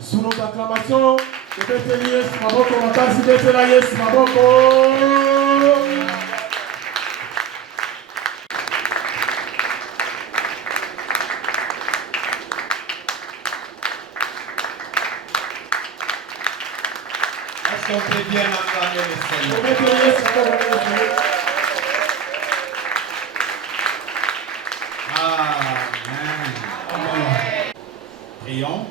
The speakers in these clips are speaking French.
sous notre acclamation, Yesu maboko makasi betela Yesu maboko. Est-ce qu'on peut bien acclamer le Seigneur? Amen. Prions.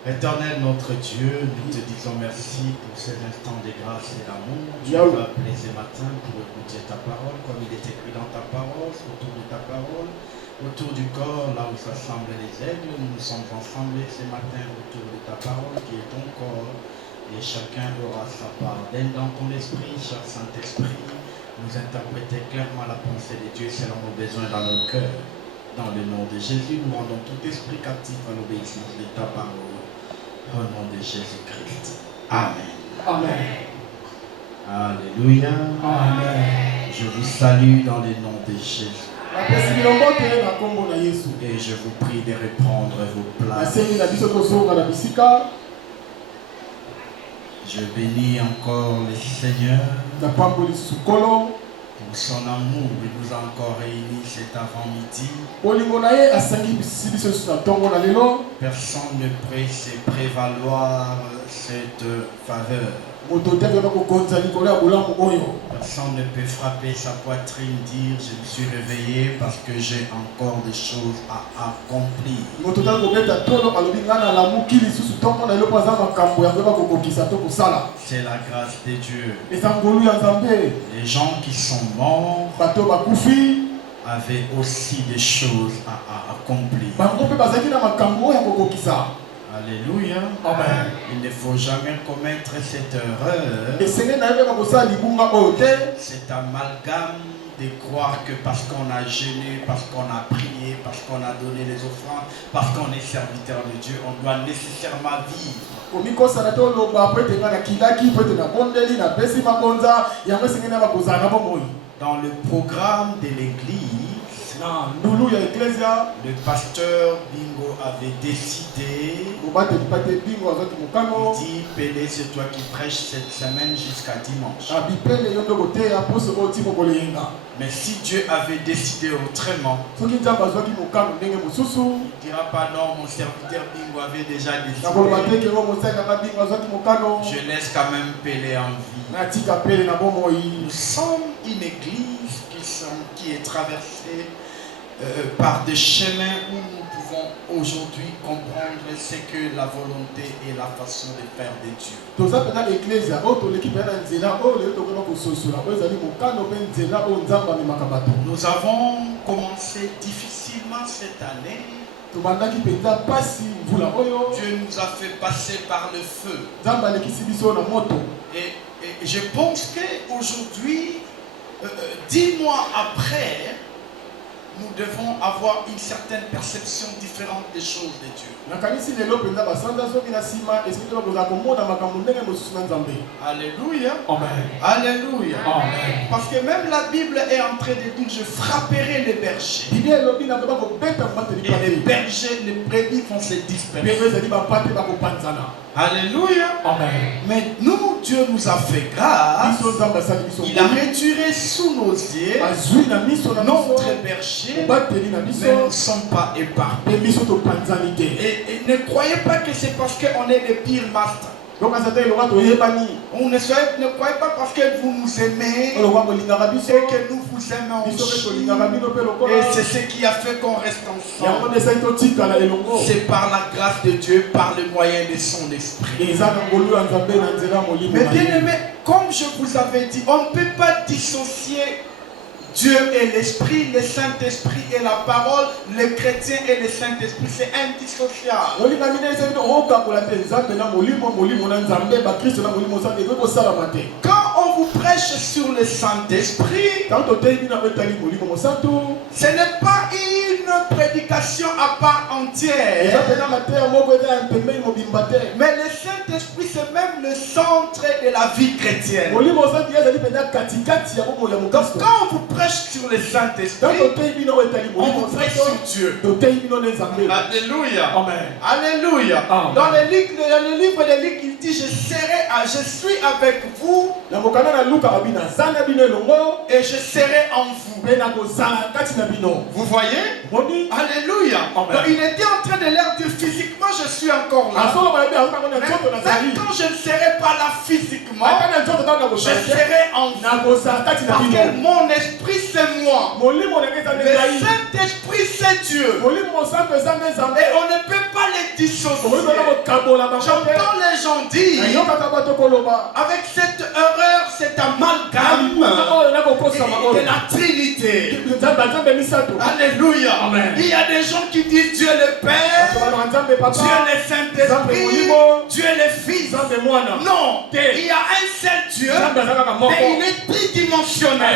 Éternel notre Dieu, nous te disons merci pour ces instants de grâce et d'amour. Tu nous as appelés ce matin pour écouter ta parole, comme il est écrit dans ta parole, autour de ta parole, autour du corps, là où s'assemblent les aigles. Nous nous sommes ensemble ce matin autour de ta parole qui est ton corps, et chacun aura sa part. Donne dans ton esprit, cher Saint-Esprit, nous interpréter clairement la pensée de Dieu selon nos besoins dans nos cœurs. Dans le nom de Jésus, nous rendons tout esprit captif à l'obéissance de ta parole. Au nom de Jésus-Christ. Amen. Amen. Alléluia. Amen. Je vous salue dans le nom de Jésus. Et je vous prie de reprendre vos places. Je bénis encore le Seigneur pour son amour. Il nous a encore réunis cet avant-midi. Personne ne peut se prévaloir cette faveur. Personne ne peut frapper sa poitrine, dire je me suis réveillé parce que j'ai encore des choses à accomplir. C'est la grâce de Dieu. Les gens qui sont morts avaient aussi des choses à accomplir. Alléluia. Amen. Il ne faut jamais commettre cette erreur. Cet amalgame de croire que parce qu'on a jeûné, parce qu'on a prié, parce qu'on a donné les offrandes, parce qu'on est serviteur de Dieu, on doit nécessairement vivre. Dans le programme de l'église, le pasteur Bingo avait décidé, il dit, Pélé, c'est toi qui prêches cette semaine jusqu'à dimanche. Mais si Dieu avait décidé autrement, il ne dira pas non, mon serviteur Bingo avait déjà décidé. Je laisse quand même Pélé en vie. Nous sommes une église qui est traversée par des chemins où nous pouvons aujourd'hui comprendre ce que la volonté et la façon de faire de Dieu. Nous avons commencé difficilement cette année. Dieu nous a fait passer par le feu. Et je pense qu'aujourd'hui, 10 mois après, nous devons avoir une certaine perception différente des choses de Dieu. Alléluia. Amen. Alléluia. Amen. Parce que même la Bible est en train de dire je frapperai les bergers. Et les bergers, les brebis vont se disperser. Alléluia. Amen. Mais nous, Dieu nous a fait grâce. Il a retiré sous nos yeux notre berger, mais nous ne sommes pas épargnés. Et ne croyez pas que c'est parce qu'on est les pires masters. On ne croyez pas parce que vous nous aimez et que nous vous aimons aussi. Et c'est ce qui a fait qu'on reste ensemble. C'est par la grâce de Dieu, par le moyen de son esprit. Mais bien aimé, comme je vous avais dit, on ne peut pas dissocier Dieu et l'Esprit, le Saint-Esprit et la parole, le chrétien et le Saint-Esprit, c'est indissociable. Quand on vous prêche sur le Saint-Esprit, ce n'est pas une prédication à part entière. Mais le Saint-Esprit, c'est même le centre de la vie chrétienne. Donc quand on vous prêche sur le Saint-Esprit, on vous prêche sur Dieu. Alléluia. Amen. Alléluia. Amen. Dans le livre de Luc, il dit, je suis avec vous et je serai en vous. Vous voyez? Alléluia. Donc il était en train de leur dire physiquement, je suis encore là. Mais quand je ne serai pas là physiquement, je serai en vous. Parce que mon esprit c'est moi. Le Saint-Esprit c'est Dieu. Et on ne peut pas les dissocier. J'entends les gens dire, avec cette erreur, cet amalgame de la Trinité. Alléluia. Amen. Il y a des gens qui disent Dieu le Père, Dieu le Saint-Esprit, Dieu le Fils. Non, il y a un seul Dieu, mais il est tridimensionnel.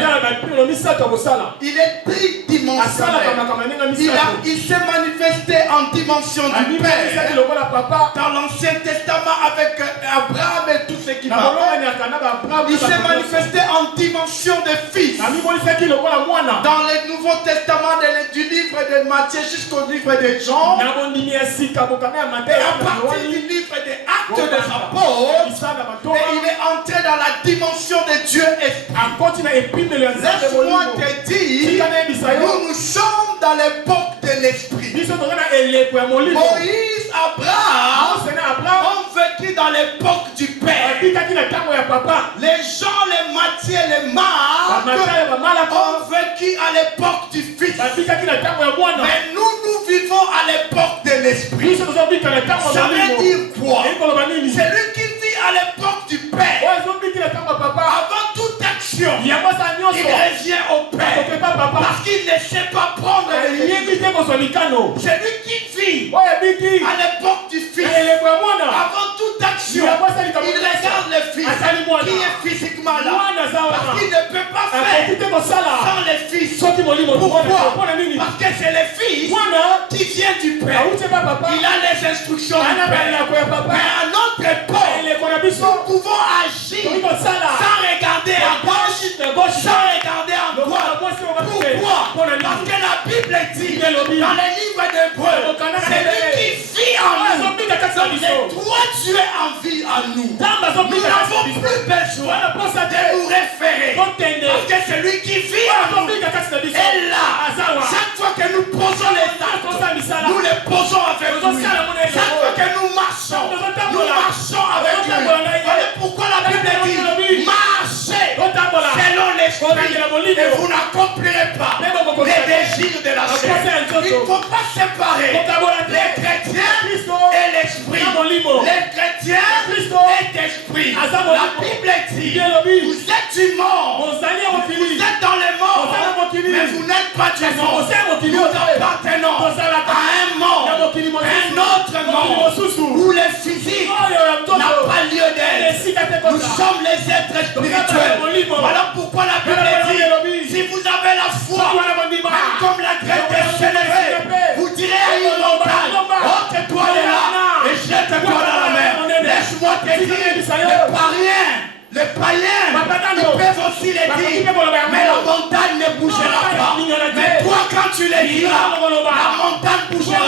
Il est tridimensionnel. Il s'est manifesté en dimension du Père dans l'Ancien Testament avec Abraham et tout ce qui va. Il s'est manifesté en dimension de Fils dans le Nouveau Testament du livre de Matthieu jusqu'au livre de Jean. Et à partir du livre des Actes des Apôtres, il est entré dans la dimension de Dieu Esprit. Laisse-moi te dire, nous sommes dans l'époque de l'Esprit. Moïse, Abraham ont vécu dans l'époque du Père. Les gens, les Matthieu et les Marc ont vécu à l'époque du Fils. Mais nous vivons à l'époque de l'Esprit. Ça veut dire quoi? C'est lui qui vit à l'époque du Père. Avant toute action, il revient au Père. Parce qu'il ne sait pas prendre les décisions. C'est lui qui vit à l'époque du Fils. Avant toute action, il regarde le Fils qui est physiquement là. Parce qu'il ne peut pas faire sans le Fils. Pourquoi? Parce que c'est le Fils qui vient du Père. Il a les instructions du Père. Mais à notre époque, nous pouvons agir sans regarder à gauche, sans regarder à droite. Pourquoi? Parce que la Bible dit dans les livres d'Hébreux, c'est lui qui vit en nous. Donc toi tu es en vie en nous. Nous n'avons plus besoin de nous référer. Parce que c'est lui qui vit en nous. Et là, chaque fois que nous posons les actes, nous les posons avec lui. Chaque fois que nous marchons avec lui. Voilà pourquoi la Bible dit marchez selon l'esprit et vous n'accomplirez pas les désirs de la chair. Il ne faut pas séparer les chrétiens et l'esprit. Les chrétiens et l'esprit. La Bible dit vous êtes du monde, vous êtes dans le monde, mais vous n'êtes pas du monde. Nous appartenons à un monde, un autre monde où le physique n'a pas lieu d'être. Nous sommes les êtres spirituels. Voilà pourquoi la Bible dit si vous avez la foi, même comme la Grèce est célèbre, vous direz à une montagne, ôte-toi de là et jette-toi dans la mer. Laisse-moi te dire, les païens, ils peuvent aussi les dire, mais la montagne ne bougera pas. Mais toi, quand tu les diras, la montagne bougera.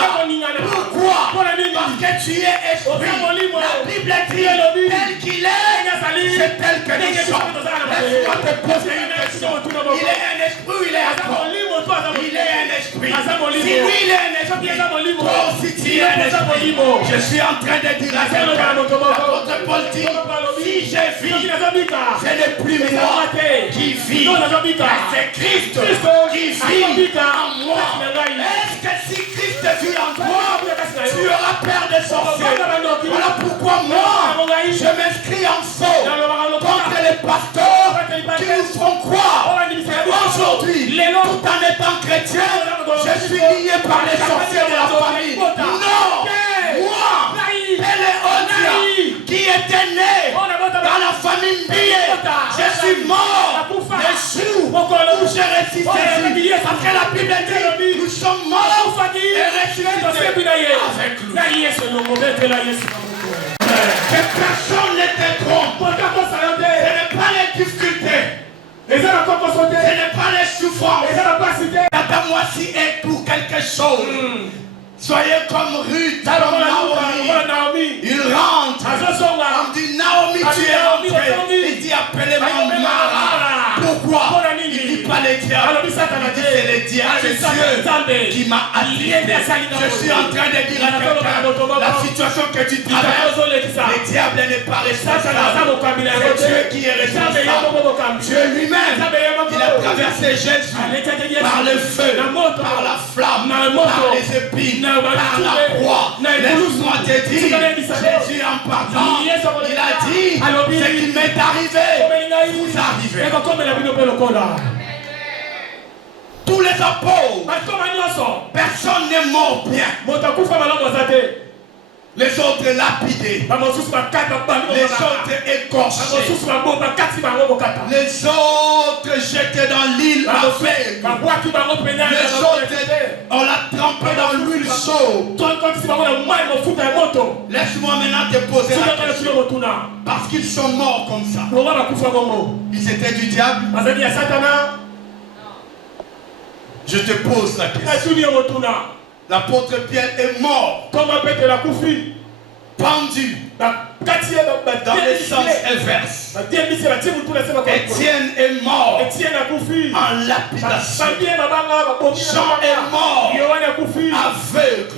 Pourquoi? Parce que tu es esprit. La Bible dit, tel qu'il est, c'est tel que nous sommes. Laisse-moi te poser une question. Il est un esprit ou il est un corps? Il est un esprit. Si lui, il est un esprit, toi aussi tu es un esprit. Je suis en train de dire à quelqu'un, l'apôtre Paul dit, si je vis, ce n'est plus moi qui vis, mais c'est Christ qui vit en moi. Est-ce que si Christ vit en toi, tu auras peur de sorcier? Voilà pourquoi moi, je m'inscris en faux contre les pasteurs qui nous font croire aujourd'hui, tout en étant chrétien, je suis lié par les sorciers de la famille. Non, moi, Eléodia, qui était né dans la famille Ndié, je suis que la Bible dit, nous sommes morts et ressuscités avec lui. Que personne ne te trompe. Ce n'est pas les difficultés. Ce n'est pas les souffrances. Tata Moissi est pour quelque chose. Soyez comme Ruth, comme Naomi. Il rentre. On dit Naomi, tu es rentré. Il dit appelez-moi Mara. Pourquoi? Il ne dit pas les diables. Il dit c'est les diables. C'est Dieu qui m'a attiré. Je suis en train de dire à quelqu'un la situation que tu traverses. Les diables n'est pas responsable. C'est Dieu qui est responsable. Dieu lui-même, il a traversé Jésus par le feu, par la flamme, par les épines, par la croix. Laisse-moi te dire, Jésus en partant, il a dit, ce qui m'est arrivé, vous arrivez. Tous les apôtres, personne n'est mort bien. Les autres lapidés, les autres écorchés, les autres jetés dans l'île aveugle, les autres on l'a trempé dans l'huile chaude. Laisse-moi maintenant te poser la question. Parce qu'ils sont morts comme ça, ils étaient du diable. Je te pose la question. L'apôtre Pierre est mort, pendu dans le sens inverse. Étienne est mort en lapidation. Jean est mort aveugle.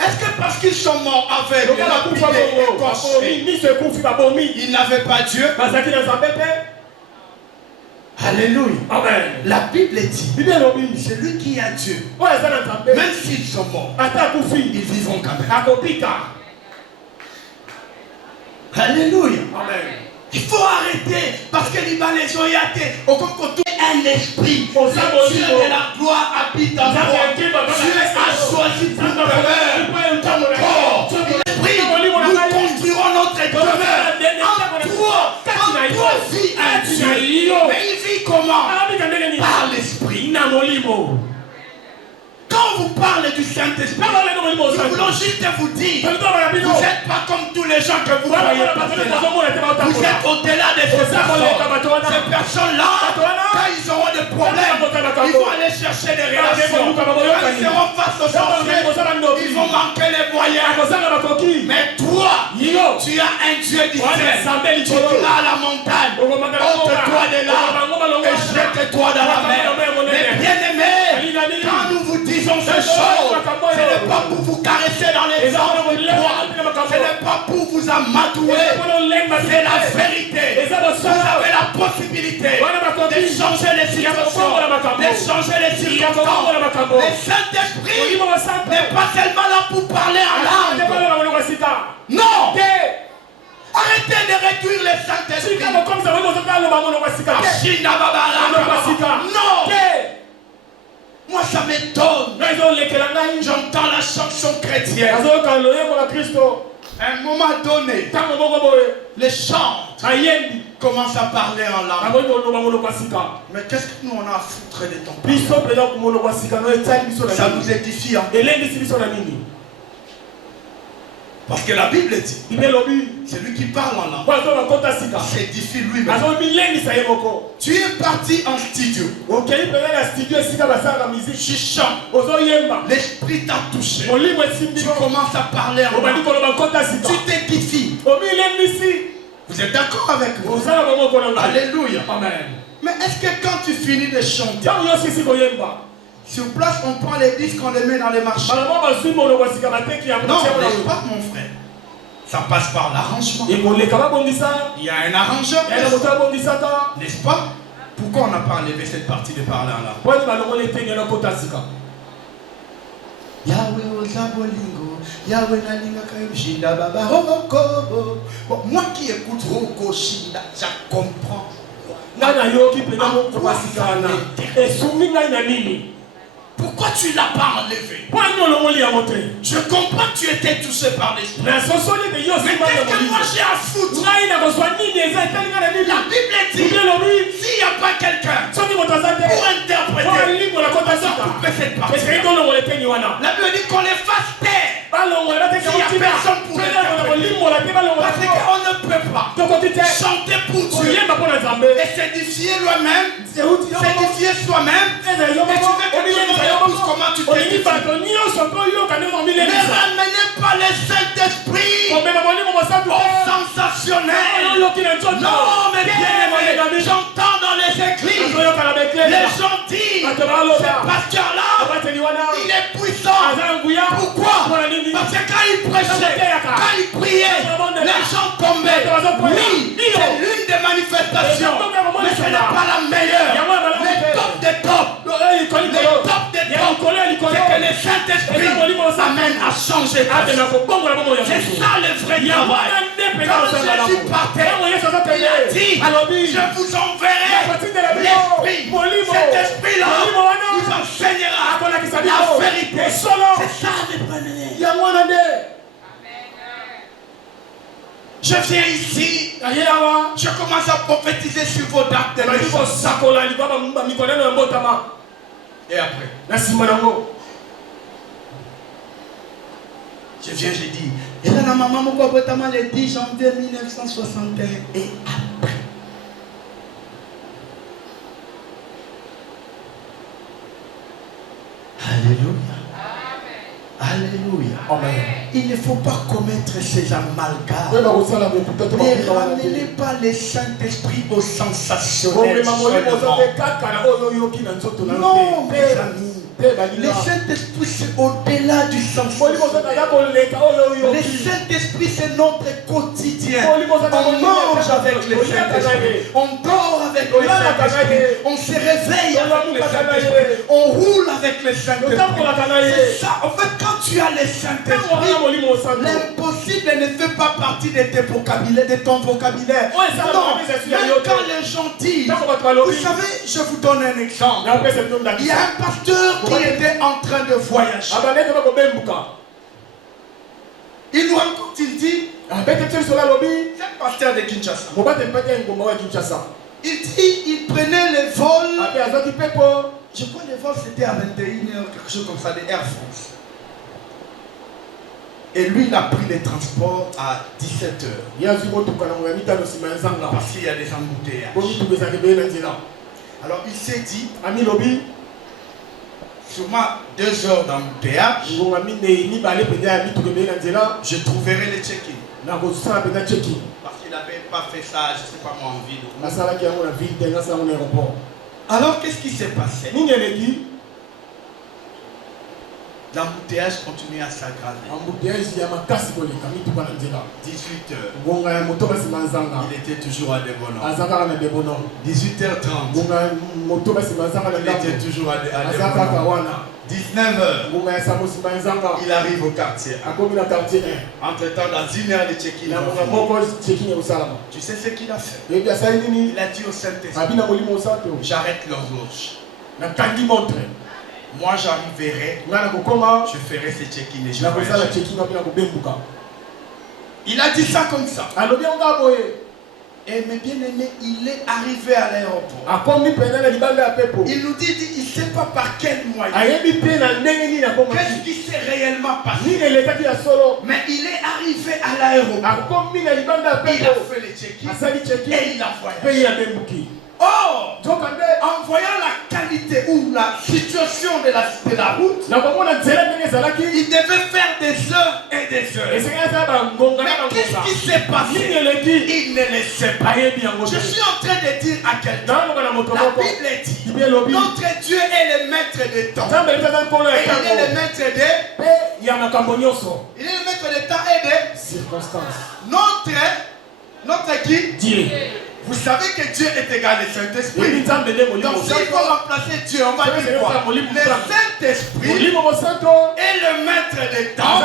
Est-ce que parce qu'ils sont morts aveugles, ils n'avaient pas Dieu? Alléluia. Amen. La Bible dit, celui qui a Dieu, même s'ils sont morts, ils vivront quand même. Alléluia. Amen. Il faut arrêter parce que les gens y ont un esprit. Dieu de la gloire habite en toi. Dieu a choisi pour demeurer ton corps. L'esprit, nous construirons notre demeure. En toi vit un Dieu. Mais il vit comment? Par l'esprit. Quand vous parlez du Saint-Esprit, nous voulons juste vous dire, vous n'êtes pas comme tous les gens que vous voyez passer là. Vous êtes au-delà de ces personnes. Ces personnes-là, quand ils auront des problèmes, ils vont aller chercher des relations. Quand ils seront face aux sorciers, ils vont manquer les moyens. Mais toi, tu as un Dieu d'Israël. Tu iras à la montagne, ôte-toi de là et jette-toi dans la mer. Mais bien aimé, quand nous vous disons ces choses, ce n'est pas pour vous caresser dans les jambes, ce n'est pas pour vous amadouer, c'est la vérité. Vous avez la possibilité de changer les situations, de changer les circonstances. Le Saint-Esprit n'est pas seulement là pour parler en langue. Non! Arrêtez de réduire le Saint-Esprit. Non! Moi ça m'étonne. J'entends la chanson chrétienne. À un moment donné, les chants commencent à parler en langue. Mais qu'est-ce que nous on a à foutre de ton parler? Ça nous édifie. Parce que la Bible dit, celui qui parle en langue s'édifie lui-même. Tu es parti en studio. Tu chantes. L'esprit t'a touché. Tu commences à parler en langue. Tu t'édifies. Vous êtes d'accord avec moi? Alléluia. Amen. Mais est-ce que quand tu finis de chanter, sur place, on prend les disques, on les met dans les marchés? Non, n'est-ce pas mon frère? Ça passe par l'arrangement. Il y a un arrangeur, n'est-ce pas? Pourquoi on n'a pas enlevé cette partie de parler en langue? Yahweh Ozabolingo, Yahweh Nalinga Kayushinda Baba Hokobo. Moi qui écoute Roko Shinda, je comprends. Pourquoi pourquoi tu ne l'as pas enlevé? Je comprends que tu étais touché par l'esprit. Mais qu'est-ce que moi j'ai à foutre? La Bible dit, s'il n'y a pas quelqu'un pour interpréter, on doit couper cette partie. La Bible dit qu'on les fasse taire. S'il n'y a personne pour interpréter. Parce qu'on ne peut pas chanter pour Dieu et s'édifier lui-même, s'édifier soi-même. Et tu veux que Dieu nous épouse comment tu t'édifies. Ne ramenez pas le Saint-Esprit au sensationnel. Non, mais bien aimé, j'entends dans les églises, les gens disent, ce pasteur-là, il est puissant. Pourquoi? Parce que quand il prêchait, quand il priait, les gens tombaient. Oui, c'est l'une des manifestations, mais ce n'est pas la meilleure. Les top des tops, les top des tops, c'est que le Saint-Esprit amène à changer. C'est ça le vrai travail. Quand Jésus partait, il a dit, je vous enverrai l'Esprit. Cet esprit-là vous enseignera la vérité. C'est ça le premier. Je viens ici, je commence à prophétiser sur vos dates de naissance. Et après, je viens, je dis, et là, la maman m'a le 10 janvier 1961 et après. Alléluia. Alléluia. Amen. Il ne faut pas commettre ces amalgames. Ne ramenez pas le Saint-Esprit au sensationnel. Non, mes amis. Le Saint-Esprit c'est au-delà du sensationnel. Le Saint-Esprit c'est notre quotidien. On mange avec le Saint-Esprit. On dort avec le Saint-Esprit. On se réveille avec le Saint-Esprit. On roule avec le Saint-Esprit. C'est ça. En fait, quand tu as le Saint-Esprit, l'impossible ne fait pas partie de ton vocabulaire. Non, même quand les gens disent, vous savez, je vous donne un exemple. Il y a un pasteur qui était en train de voyager. Il nous raconte, il dit, c'est un pasteur de Kinshasa. Il dit, il prenait le vol. Je crois que le vol c'était à 21h, quelque chose comme ça, de Air France. Et lui, il a pris les transports à 17h. Parce qu'il y a des embouteillages. Alors il s'est dit, sûrement 2 heures d'embouteillage, je trouverai le check-in. Parce qu'il n'avait pas fait ça, je ne sais pas moi, en ville. Alors qu'est-ce qui s'est passé? L'embouteillage continue à s'aggraver. 18h. Il était toujours à Debono. 18h30. Il était toujours à Debono. 19h. Il arrive au quartier. Entre-temps, dans 1 heure de check-in. Tu sais ce qu'il a fait? Il a dit au Saint-Esprit, j'arrête l'horloge. Moi j'arriverai, je ferai ce check-in et je voyagerai. Il a dit ça comme ça. Et mes bien-aimés, il est arrivé à l'aéroport. Il nous dit, il ne sait pas par quel moyen. Qu'est-ce qui s'est réellement passé? Mais il est arrivé à l'aéroport. Il a fait le check-in et il a voyagé. Oh, donc en voyant la qualité ou la situation de la route, il devait faire des heures et des heures. Mais qu'est-ce qui s'est passé? Il ne le sait pas. Je suis en train de dire à quelqu'un, la Bible dit, notre Dieu est le maître des temps. Et il est le maître des... Il est le maître des temps et des circonstances. Notre qui? Dieu. Vous savez que Dieu est égal au Saint-Esprit. Donc s'il faut remplacer Dieu, on va dire quoi? Le Saint-Esprit est le maître des temps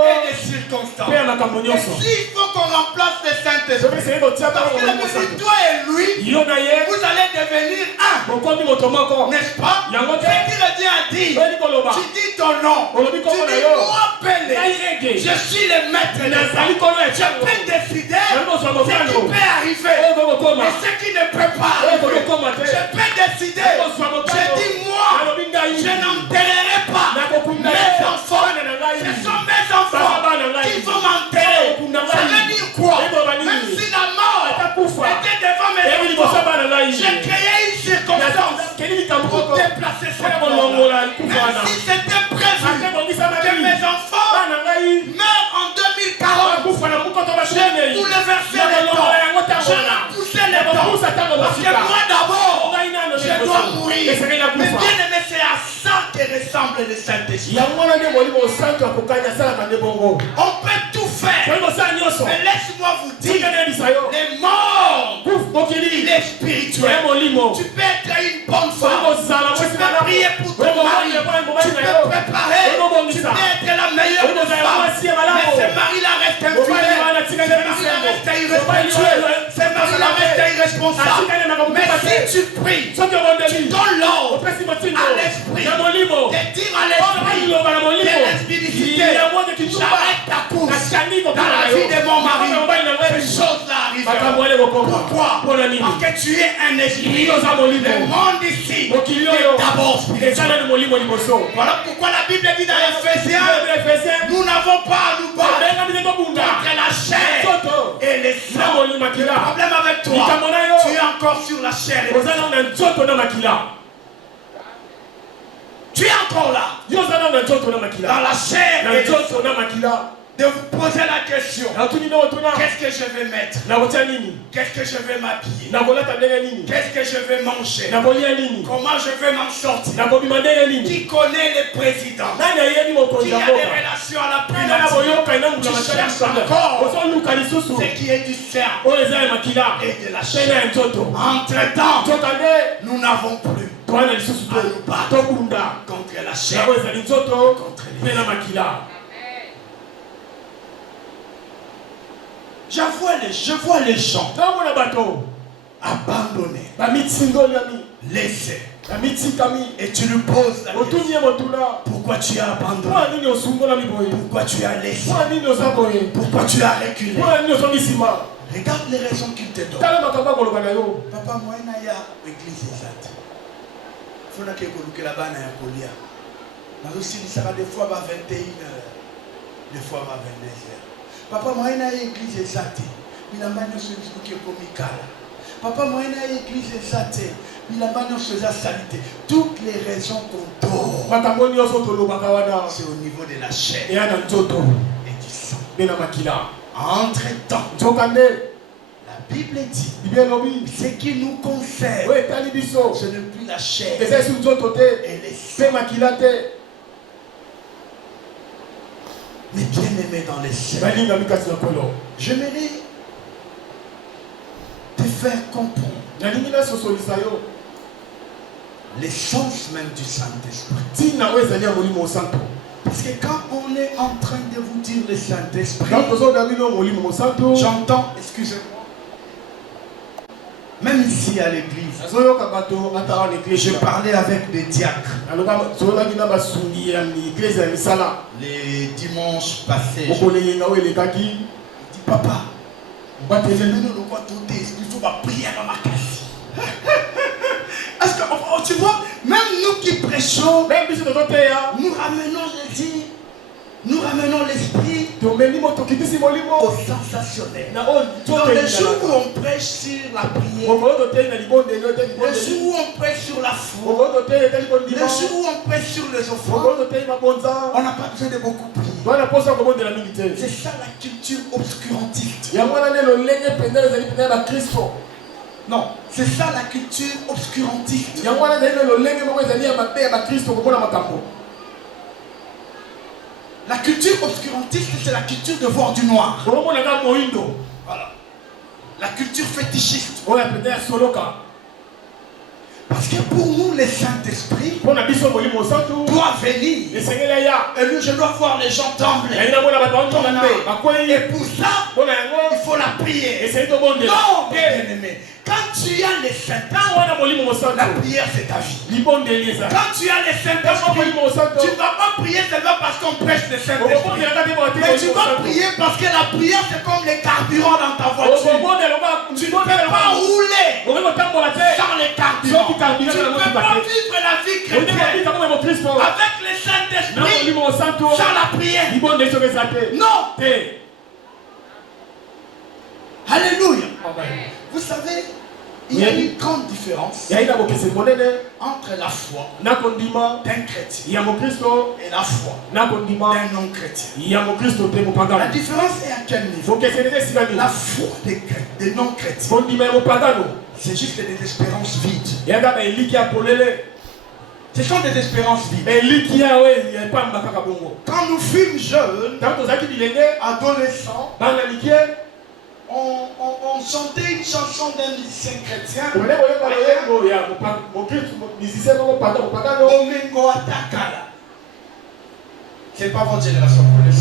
et des circonstances. Et s'il faut qu'on remplace le Saint-Esprit, parce que la Bible dit, toi et lui, vous allez devenir un. N'est-ce pas? Ce qu'il a dit, Tu dis ton nom. Tu dis moi Pelé. Je suis le maître des hommes. Je peux décider ce qui peut arriver et ce qui ne peut pas arriver. Je peux décider. Je dis moi, je n'enterrerai pas mes enfants. Ce sont mes enfants qui vont m'enterrer. Ça veut dire quoi? Même si la mort était devant mes enfants, j'ai créé une circonstance pour déplacer cette mort. Même si c'était prévu que mes enfants meurent en 2040, je bouleversais les temps. Je repoussais les temps. Parce que moi d'abord, je dois mourir. Mais bien aimé, c'est à ça que ressemble le Saint-Esprit. On peut tout faire. Mais laisse-moi vous dire, les morts, il est spirituel. Tu peux être une bonne femme. Tu peux prier pour ton mari. Tu peux préparer. Tu peux être la meilleure des femmes. Mais ce mari-là reste infidèle. Ce mari-là reste irrespectueux. Ce mari-là reste irresponsable. Mais si tu pries, tu donnes l'ordre à l'esprit, de dire à l'esprit, de l'inspiritité, j'arrête ta course dans la vie de mon mari. Ces choses-là arrivent. Pourquoi? Parce que tu es un esprit. Le monde ici est d'abord spirituel. Voilà pourquoi la Bible dit dans Ephésiens, nous n'avons pas à nous battre contre la chair et les sang. Le problème avec toi, tu es encore sur la chair et les sang. Tu es encore là, dans la chair et les sang. De vous poser la question, qu'est-ce que je vais mettre? Qu'est-ce que je vais m'habiller? Qu'est-ce que je vais manger? Comment je vais m'en sortir? Qui connaît les présidents? Qui a des relations à la primature? Tu cherches encore ce qui est du sang et de la chair. Entre-temps, nous n'avons plus à nous battre contre la chair, contre les hommes. Je vois les gens abandonnés, laissés. Et tu lui poses la question. Pourquoi tu as abandonné? Pourquoi tu as laissé? Pourquoi tu as reculé? Regarde les raisons qu'il te donne. Papa, moi, je suis à l'église exacte. Il faut que je la banne à Polia. Mais aussi, ça va des fois à 21h, des fois à 22h. Papa, moi, je suis à l'église exacte. Mais la banne se dit que comme Mikala. Papa, moi, je suis à l'église exacte. Mais la banne se dit salité. Toutes les raisons qu'on donne, c'est au niveau de la chair et du sang. Entre-temps, la Bible dit, ce qui nous concerne, ce n'est plus la chair et le sang. Mais bien aimé dans les cieux, j'aimerais te faire comprendre l'essence même du Saint-Esprit. Parce que quand on est en train de vous dire le Saint-Esprit, j'entends, excusez-moi, même ici à l'église, je parlais avec des diacres les dimanches passés. Il dit, papa, il faut ma prière à ma casse. Est-ce que tu vois, même nous qui prêchons, nous ramenons Jésus, nous ramenons l'esprit au sensationnel. Dans les jours où on prêche sur la prière, les jours où on prêche sur la foi, les jours où on prêche sur les offrandes, on n'a pas besoin de beaucoup prier. C'est ça la culture obscurantiste. Non, c'est ça la culture obscurantiste. La culture obscurantiste, c'est la culture de voir du noir. Voilà. La culture fétichiste. Parce que pour nous, le Saint-Esprit doit venir. Et nous, je dois voir les gens trembler. Et pour ça, il faut la prier. Non, bien aimé. Quand tu as les Saint-Esprit, la prière c'est ta vie. Quand tu as les Saint-Esprit, tu ne vas pas prier seulement parce qu'on prêche le Saint-Esprit. Mais tu vas prier parce que la prière c'est comme les carburants dans ta voiture. Tu ne peux pas rouler sans les carburants. Tu ne peux pas vivre la vie chrétienne avec le Saint-Esprit sans la prière. Non. Alléluia. Vous savez, il y a une grande différence entre la foi d'un chrétien et la foi d'un non-chrétien. La différence est à quel niveau? La foi des non-chrétiens, c'est juste des espérances vides. Ce sont des espérances vides. Quand nous fûmes jeunes, adolescents, on chantait une chanson d'un musicien chrétien. C'est pas votre génération pour les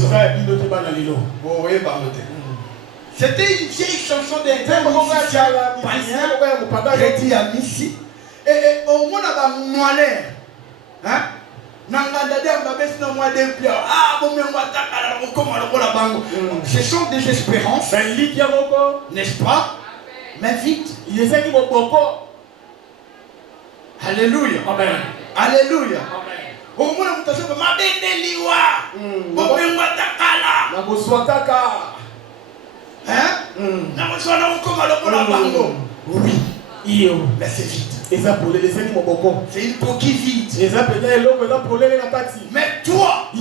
c'était une vieille chanson d'un musicien païen chrétien ici. Et au moins on a moellère. Hein? Ce sont des espérances, n'est-ce pas? Mais vite. Alléluia. Amen. Alléluia. Au moins oui. Mais c'est vite. C'est une coquille vide. Mais toi,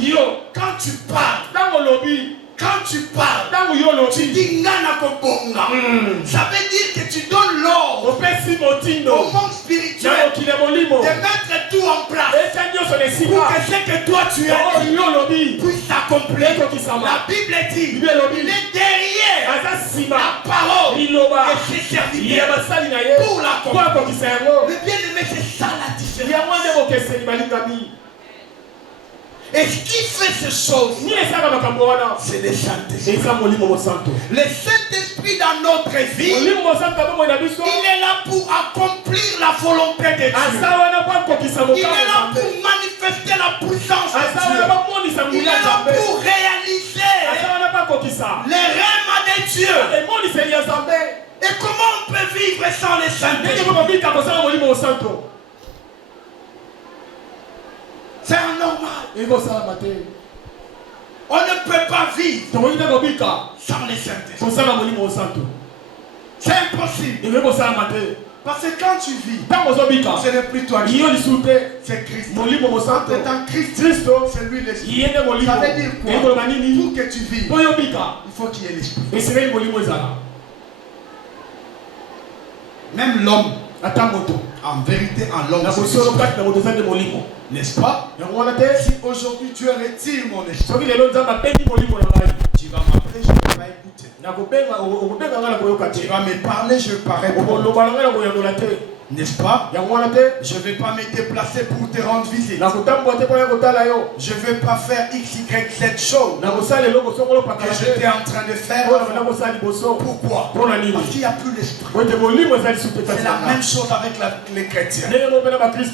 quand tu parles, tu dis Nana Kobonga. Ça veut dire que tu donnes l'ordre au monde spirituel de mettre tout en place pour que ce que toi tu as dit puisse s'accomplir. La Bible dit il est derrière la parole et ses serviteurs pour l'accomplir. Mais bien aimé, c'est ça la différence. Et ce qui fait ces choses, c'est le Saint-Esprit. Le Saint-Esprit dans notre vie, il est là pour accomplir la volonté de Dieu. Il est là pour manifester la puissance de Dieu. Il est là pour réaliser les rêves de Dieu. Et comment on peut vivre sans le Saint-Esprit? C'est anormal. On ne peut pas vivre sans le Saint-Esprit. C'est impossible. Parce que quand tu vis, ce n'est plus toi qui vis, c'est Christ. C'est un Christ, c'est lui l'Esprit. Ça veut dire quoi? Pour que tu vives, il faut qu'il y ait l'Esprit. Même l'homme, en vérité, en l'homme, n'est-ce pas? Si aujourd'hui tu retires mon esprit, tu vas m'appeler, je ne vais pas écouter. Tu vas me parler, je ne vais pas répondre. N'est-ce pas? Je ne vais pas me déplacer pour te rendre visite. Je ne vais pas faire X, Y, Z chose que j'étais en train de faire. Pourquoi? Parce qu'il n'y a plus l'esprit. C'est la même chose avec les chrétiens.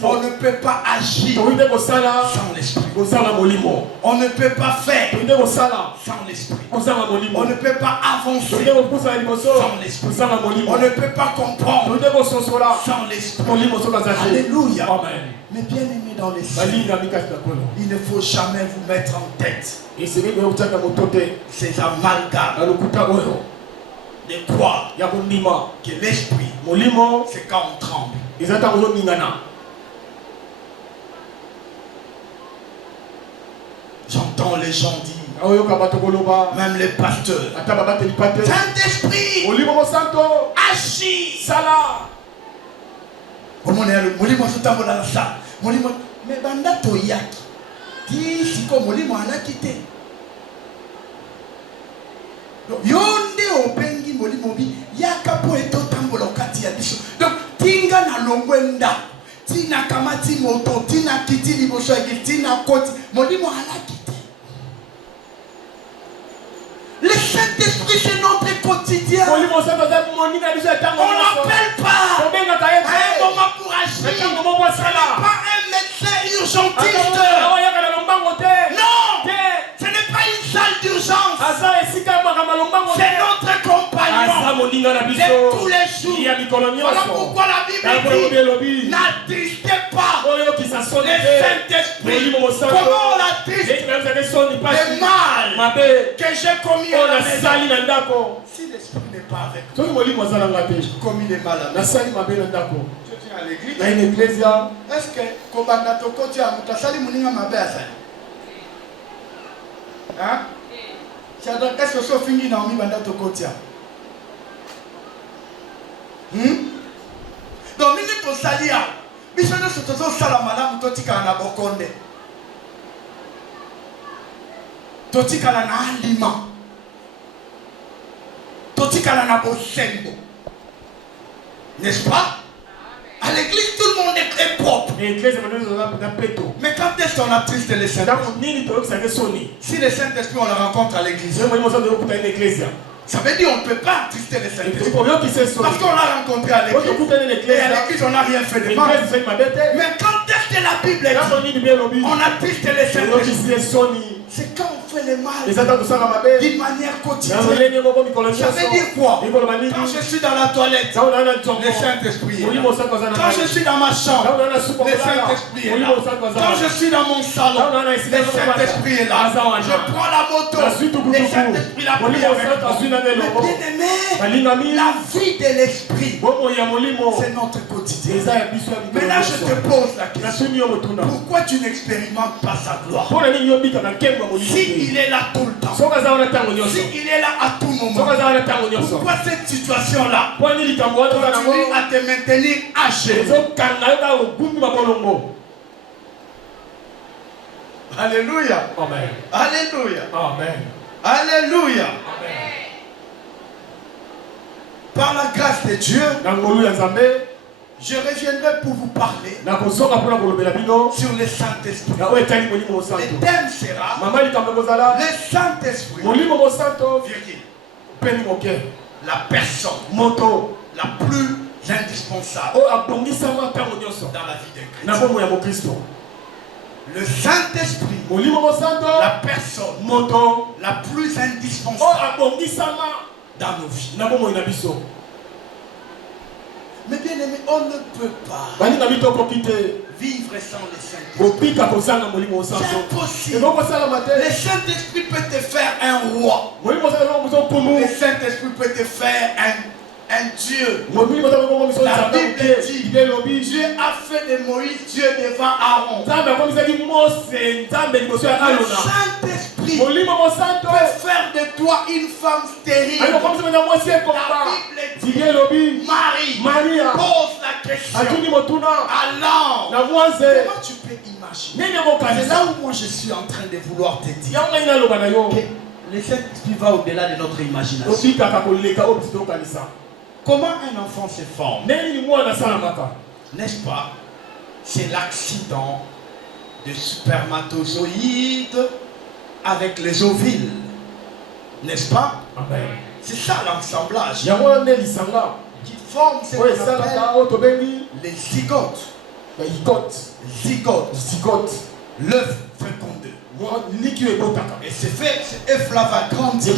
On ne peut pas agir sans l'esprit. On ne peut pas faire sans l'esprit. On ne peut pas avancer sans l'esprit. On ne peut pas comprendre sans l'esprit. Alléluia. Amen. Mais bien aimé dans l'esprit, il ne faut jamais vous mettre en tête ces amalgames de croire que l'esprit, c'est quand on tremble. J'entends les gens dire, même les pasteurs, Saint-Esprit, agis. Mais banda toyaki ti siko molimo alaki te yonde obengi molimo bi yaka po eto tambola kati ya biso donc tinga na longwenda tina kamati moto tina kiti liboso ya tina koti molimo alaki te. Le Saint-Esprit c'est notre quotidien. On l'appelle pas un moment pour agir. Ce n'est pas un médecin urgentiste. Non, ce n'est pas une salle d'urgence. C'est notre compagnon de tous les jours. Voilà pourquoi la Bible dit n'attristez pas le Saint-Esprit. Comment on l'attriste? Le mal que j'ai commis à la maison. Si l'Esprit n'est pas avec toi, j'ai commis des mal à la maison. Tu viens à l'église. Est-ce que Kobanda Tokoti a mutasali muninga mabeza? Hein? Est-ce que ça finit dans Banda Tokoti? Donc, minute au salia, bisous sur tout ça, madame Totika na bokonde. Totika na alima. Totika na bosembo. N'est-ce pas? À l'église, tout le monde est propre. Mais quand est-ce qu'on attriste les Saint-Esprit? Si les Saint-Esprit, on la rencontre à l'église, ça veut dire qu'on ne peut pas attrister les Saint-Esprit. Parce qu'on l'a rencontré à l'église. Et à l'église, on n'a rien fait de mal. Mais quand est-ce que la Bible dit on attriste les Saint-Esprit? C'est quand on fait le mal d'une manière quotidienne. Ça veut dire quoi? Quand je suis dans la toilette, le Saint-Esprit est là. Quand je suis dans ma chambre, le Saint-Esprit est là. Quand je suis dans mon salon, le Saint-Esprit est là. Je prends la moto, le Saint-Esprit l'a pris avec moi. Mais bien aimé, la vie de l'Esprit, c'est notre quotidien. Maintenant je te pose la question. Pourquoi tu n'expérimentes pas sa gloire? Si il est là tout le temps, si il est là à tout moment, pourquoi cette situation-là continue à te maintenir haché? Alléluia. Amen. Alléluia. Amen. Alléluia. Amen. Par la grâce de Dieu, je reviendrai pour vous parler sur le Saint-Esprit. Le thème sera le Saint-Esprit. La personne la plus indispensable dans la vie d'un chrétien. Le Saint-Esprit, la personne la plus indispensable dans nos vies. Mais bien aimé, on ne peut pas vivre sans le Saint-Esprit. C'est impossible. Le Saint-Esprit peut te faire un roi. Le Saint-Esprit peut te faire un Dieu. La Bible dit Dieu a fait de Moïse Dieu devant Aaron. Le Saint-Esprit peut faire de toi une femme stérile. La Bible dit Marie pose la question à l'ange. Comment tu peux imaginer? C'est là où moi je suis en train de vouloir te dire que le Saint-Esprit va au-delà de notre imagination. Comment un enfant se forme? N'est-ce pas? C'est l'accident de spermatozoïdes avec les ovules. N'est-ce pas? C'est ça l'assemblage qui forme ce qu'on appelle les zygotes. Zygote. L'œuf fécondé. Et c'est fait, ce œuf-là va grandir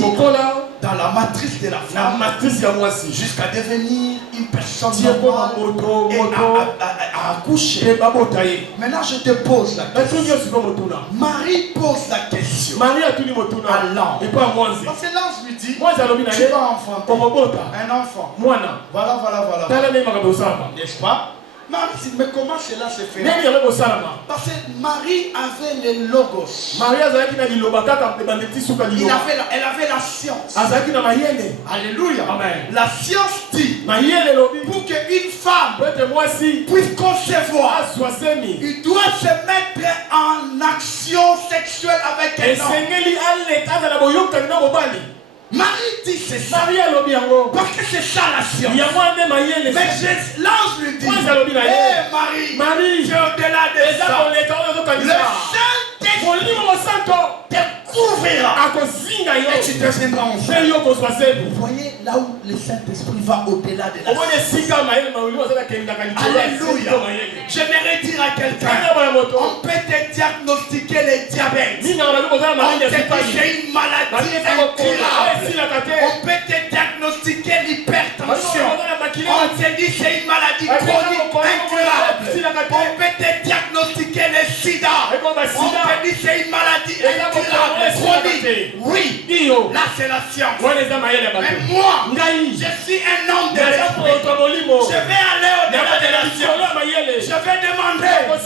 dans la matrice de la femme jusqu'à devenir une personne normale et à accoucher. Maintenant je te pose la question. Marie pose la question à l'ange. Parce que l'ange lui dit tu vas enfanter un enfant. Voilà. N'est-ce pas? Marie dit, mais comment cela se fait? Parce que Marie avait le logos. Elle avait la science. Alléluia. Amen. La science dit pour qu'une femme puisse concevoir, il doit se mettre en action sexuelle avec un homme. Marie dit c'est ça. Parce que c'est ça la science. Mais l'ange lui dit Marie, c'est au-delà de ça. Le Saint-Esprit te couvrira. Et tu deviendras en feu. Vous voyez là où le Saint-Esprit va au-delà de la science. Alléluia. J'aimerais dire à quelqu'un, on peut te diagnostiquer le diabète. On te dit c'est une maladie incurable. On peut te diagnostiquer l'hypertension. On te dit c'est une maladie chronique incurable. On peut te diagnostiquer le sida. On te dit c'est une maladie incurable, chronique. Oui, là c'est la science. Mais moi, je suis un homme de l'esprit. Je vais aller au-delà de la science. Je vais demander au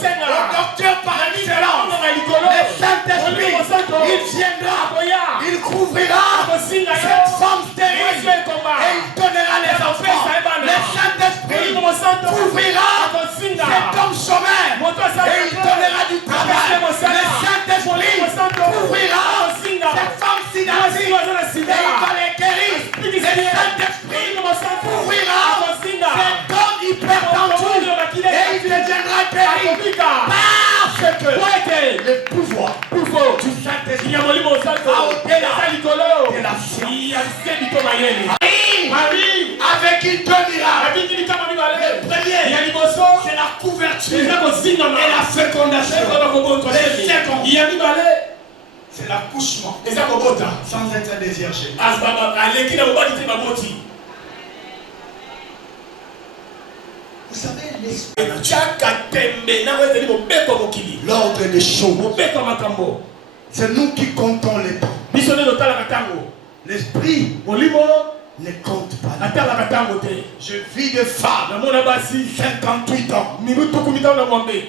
docteur par excellence, le Saint-Esprit, il viendra, il couvrira cette femme stérile et il donnera les enfants. Le Saint-Esprit couvrira cet homme chômeur et il donnera du travail. Le Saint-Esprit couvrira cette femme sidative et il va les guérir. Le Saint-Esprit couvrira cet homme hypertendu et il deviendra guéri parce que le pouvoir du Saint-Esprit va au-delà de la science. Marie, avec une deux miracles. Le premier, c'est la couverture et la fécondation. Le second, c'est l'accouchement sans être désirgé. Vous savez, l'ordre des choses, c'est nous qui comptons les temps. L'esprit ne compte pas. Je vis des femmes, 58 ans.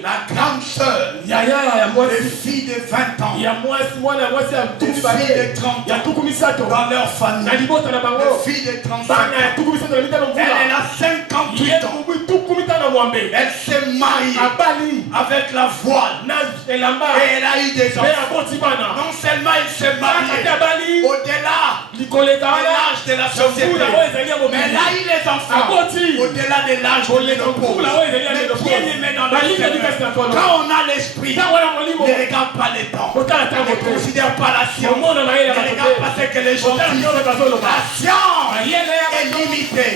La grande sœur, les filles de 20 ans, les filles de 30 ans, dans leur famille, les filles de 35 ans. Elle a 58 ans. Elle s'est mariée avec la voile et elle a eu des enfants. Non seulement elle s'est mariée au-delà de l'âge de la société, mais elle a eu les enfants au-delà de l'âge de l'épouse. Mais bien aimé dans le Seigneur, quand on a l'esprit, ne regarde pas les temps, ne considère pas la science, ne regarde pas ce que les gens disent. La science est limitée,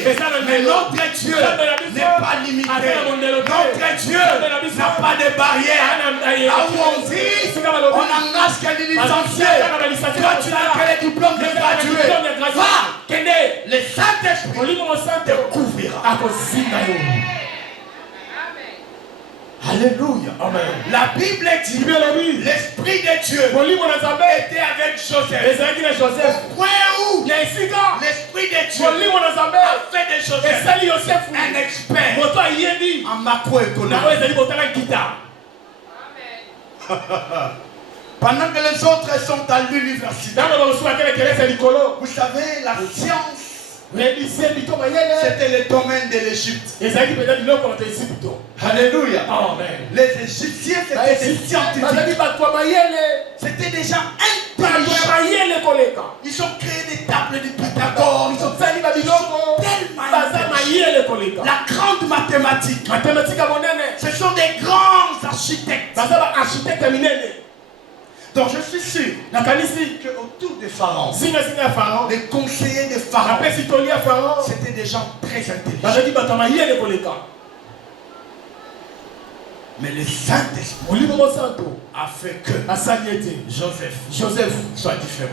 mais notre Dieu n'est pas limité. Notre Dieu n'a pas de barrière. Là où on dit, on engage que les licenciés. Toi, tu n'as que les diplômes de gradués. Va, le Saint-Esprit te couvrira. Alléluia. Amen. La Bible dit l'Esprit de Dieu était avec Joseph. Au point où l'Esprit de Dieu a fait de Joseph un expert en macroéconomie. Pendant que les autres sont à l'université, vous savez, la science, c'était le domaine de l'Égypte. Alléluia. Les Égyptiens, c'était des scientifiques. C'était des gens intelligents. Ils ont créé des tables de Pythagore. Ils ont tellement intelligents. La grande mathématique. Ce sont des grands architectes. Donc je suis sûr qu'autour de Pharaon, les conseillers de Pharaon, c'était des gens très intelligents. Mais le Saint-Esprit a fait que Joseph soit différent.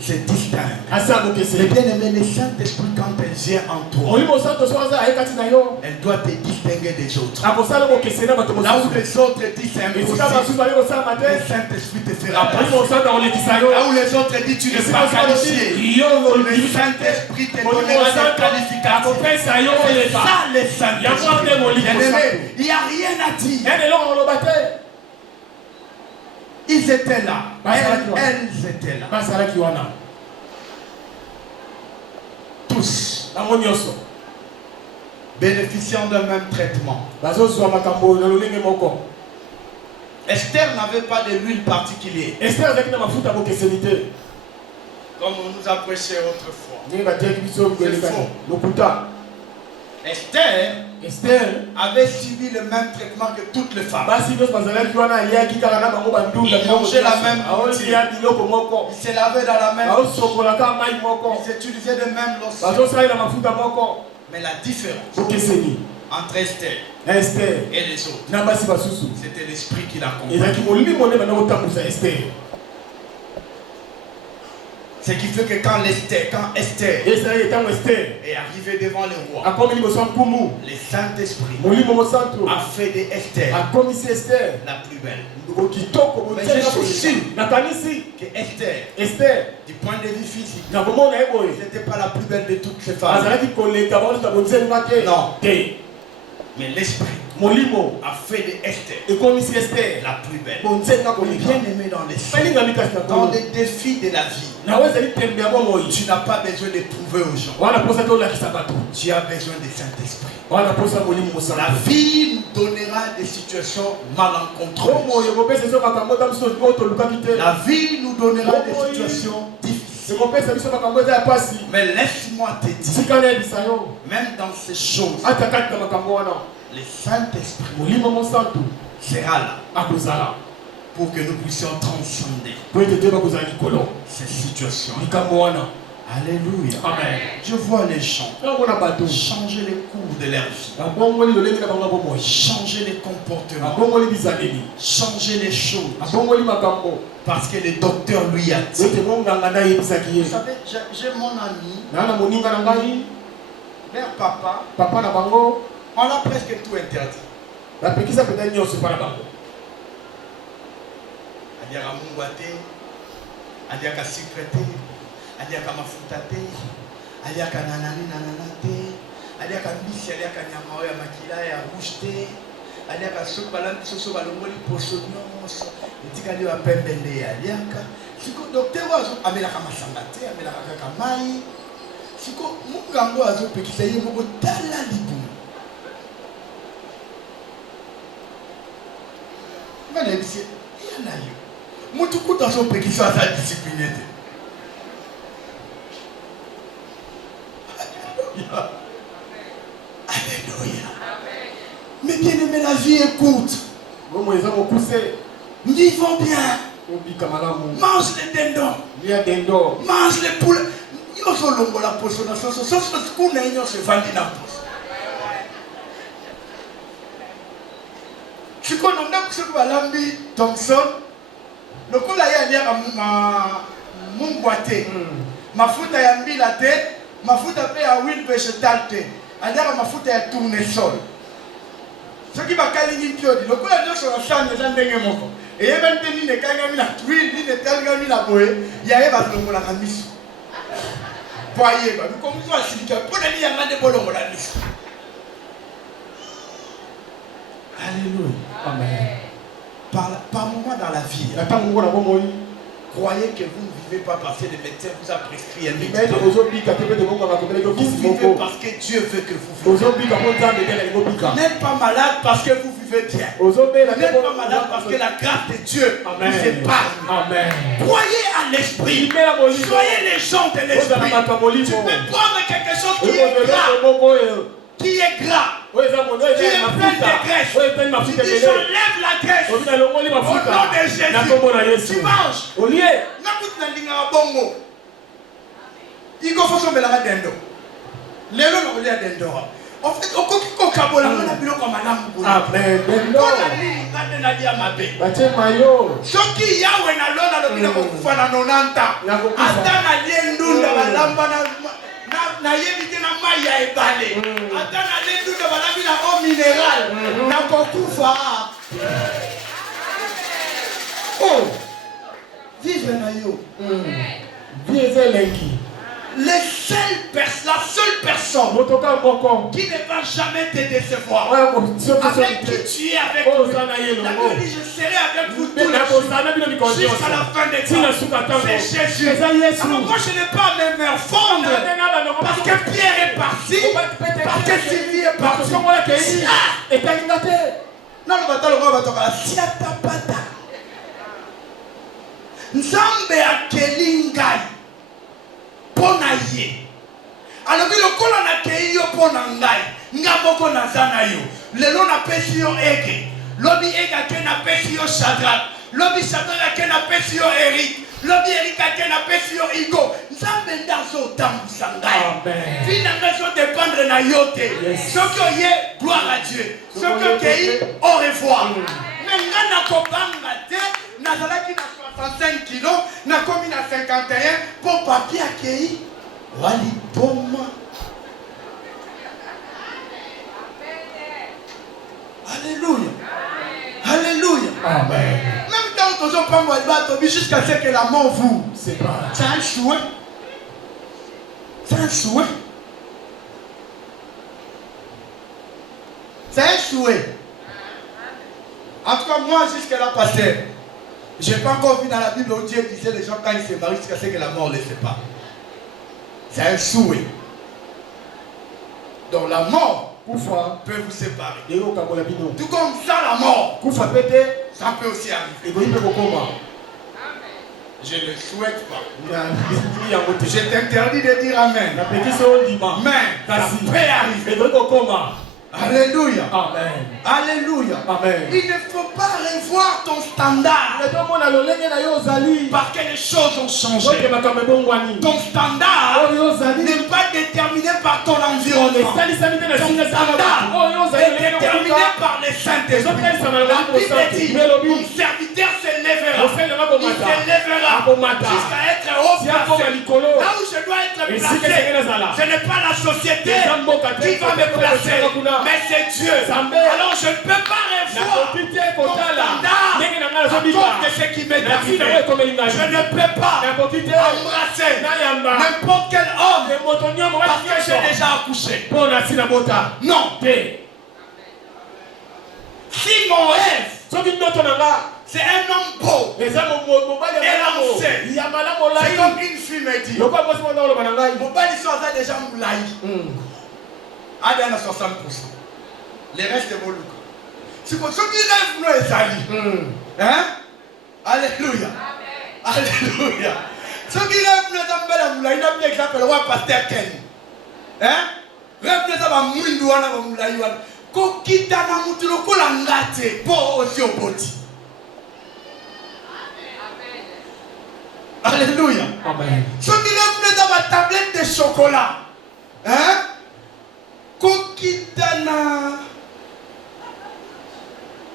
C'est distinct. Mais bien aimé, le Saint-Esprit, quand elle vient en toi, elle doit te distinguer des autres. Là où les autres disent c'est impossible, le Saint-Esprit te fera passer. Là où les autres disent tu n'es pas qualifié, le Saint-Esprit te donnera des qualifications. C'est ça le Saint-Esprit. Bien aimé, il n'y a rien à dire. Ils étaient là. Elles étaient là. Tous bénéficiant d'un même traitement. Esther n'avait pas de l'huile particulière. Comme on nous a prêché autrefois. C'est faux. Esther avait subi le même traitement que toutes les femmes. Il mangeait la même nourriture. Il se lavait dans la même douche. Ils utilisaient de même lotion. Mais la différence entre Esther et les autres, c'était l'esprit qui l'a compris. Ce qui fait que quand Esther est arrivée devant le roi, le Saint-Esprit a fait de Esther la plus belle. Mais je suis sûr que Esther, du point de vue physique, n'était pas la plus belle de toutes ces femmes. Non. Mais l'esprit a fait de Esther la plus belle. Bien aimé dans l'esprit. Dans les défis de la vie, tu n'as pas besoin de prouver aux gens. Tu as besoin du Saint-Esprit. La vie nous donnera des situations malencontreuses. La vie nous donnera des situations difficiles. Mais laisse-moi te dire, même dans ces choses, le Saint-Esprit sera là pour que nous puissions transcender ces situations. Alléluia. Amen. Je vois les gens changer les cours de leur vie, changer les comportements, changer les choses, parce que le docteur lui a dit. Vous savez, j'ai mon ami, leur papa, on a presque tout interdit. Adiaka mungwate, adiaka secrété, adiaka mafutate, adiaka nanani nananate, adiaka mbisi, adiaka nyama ya makila ya rouge, adiaka sobalambi soso balongoli posonyoso, etikali wa pembende ya adiaka. Siko docteur wazo amelaka masangate, amelaka kaka mai. Siko mungango wazo pekisa ye moko tala libu. Ngane bisi yana yo. Mutu kuta so pekisa sa discipliné. Alléluia. Mais bien aimé, la vie est courte. Vivons bien. Mange les dindons. Mange les poulets. Yo so longo la poso na so kuna inyo se vandi na poso. Siko nonda kusiku balambi Thompson. Lokola ya aliaka mungwate. Mafuta ya mbila te, mafuta pe ya huile végétale te. Aliaka mafuta ya tournesol. Soki bakali ni piodi, lokola nyoso na shane za ndenge moko. Eyeba nteni ne kanga na huile ni ne talga mi na boye, ya eba longola kamiso. Voyez, nous commençons à s'y dire, pour aller à la Alléluia. Amen. Par moment dans la vie, croyez que vous ne vivez pas parce que le médecin vous a prescrit un médicament. Vous vivez parce que Dieu veut que vous viviez. Vous n'êtes pas malade parce que vous vivez bien. Vous n'êtes pas malade parce que la grâce de Dieu vous épargne. Croyez à l'esprit. Soyez les gens de l'esprit. Tu peux prendre quelque chose qui est gras. Qui est gras, qui est plein de graisse. Tu dis j'enlève la graisse au nom de Jésus. Tu manges. Il faut que la dendo. Lelo na olia dendo. En fait, au coco kabola on a bilo comme madame. Amen. On a dit na dia mabe. Bache mayo. Soki yawe na lona lo bilo kufa na 90. Ata na liendunda balamba na yebite na mai ya ebale. Ata na liendunda balambi na eau minérale. Na kokufa. Oh. Vive na yo. Vive lengi. La seule personne qui ne va jamais te décevoir, avec qui tu es avec lui, la Bible dit je serai avec vous tous les jours jusqu'à la fin des temps. C'est Jésus. Alors moi je n'ai pas à me fondre parce que Pierre est parti, parce que Sylvie est partie. Non, le bâtard, le roi va toquer. Siatapata. Nzambe akelingai. Ponaye. Alors que le colon a créé yo ponangai. moko nazana yo. Lelo na pesi yo eke. Lobi eka ke na pesi yo Shadrach. Lobi Shadrach ke na pesi yo Eric. Lobi Eric ke na pesi yo Igo. Nzambe ndazo tambusa ngai. Amen. Fina ngazo dépendre na yote. Soki oye gloire à Dieu. Soki okei au revoir. Mais nga na kobanga te nazalaki na 65 kilos na komi na 51 pour papier akei wali poma. Alléluia. Alléluia. Amen. Même quand on prend mon bateau jusqu'à ce que la mort vous sépare. C'est un souhait. C'est un souhait. C'est un souhait. En tout cas, moi, jusqu'à là, pasteur, je n'ai pas encore vu dans la Bible où Dieu disait les gens quand ils se marient jusqu'à ce que la mort les sépare. C'est un souhait. Donc la mort peut vous séparer. Tout comme ça, la mort, ça peut aussi arriver. Je ne souhaite pas. Je t'interdis de dire Amen. Mais ça peut arriver. Alléluia. Amen. Alléluia. Amen. Il ne faut pas revoir ton standard. Parce que les choses ont changé. Ton standard n'est pas déterminé par ton environnement. Ton standard est déterminé par les Saint-Esprit. La Bible dit, mon serviteur se lèvera. Il se lèvera jusqu'à être haut placé. Là où je dois être placé, ce n'est pas la société qui va me placer. Mais c'est Dieu. Alors je ne peux pas revoir mon standard à cause de ce qui m'est arrivé. Je ne peux pas embrasser n'importe quel homme parce que j'ai déjà accouché. Non. Si mon rêve, c'est un homme beau et lancé, c'est comme une fille me dit, mon bali soit déjà moulaï. Adana 60%. Les restes de Moluka. C'est pour ceux qui rêvent nous et Zali. Hein? Alléluia. Alléluia. Ceux qui rêvent nous et Moulaï, il a mis l'exemple le roi pasteur Ken. Hein? Rêve nous et Moulindouana Moulaï. Kokita na mutuloko la ngate pour aussi au boti. Alléluia. Amen. Ceux qui rêvent nous et ma tablette de chocolat. Hein? Kokitana.